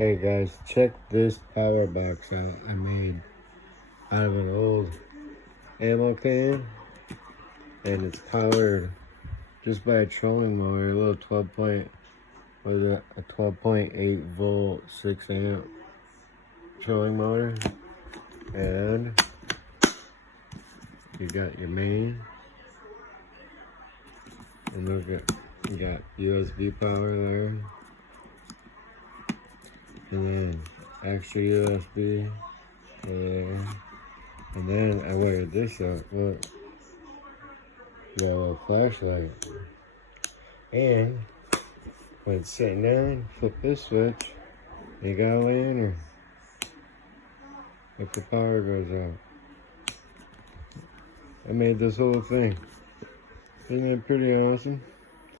Hey guys, check this power box out I made out of an old ammo can, and it's powered just by a trolling motor, a little 12.8 volt 6 amp trolling motor. And you got your main, and look at, you got USB power there, and then extra USB there. And then I wired this up. Look, you got a little flashlight. And when it's sitting down, flip this switch, you got a lantern if the power goes out. I made this whole thing. Isn't that pretty awesome?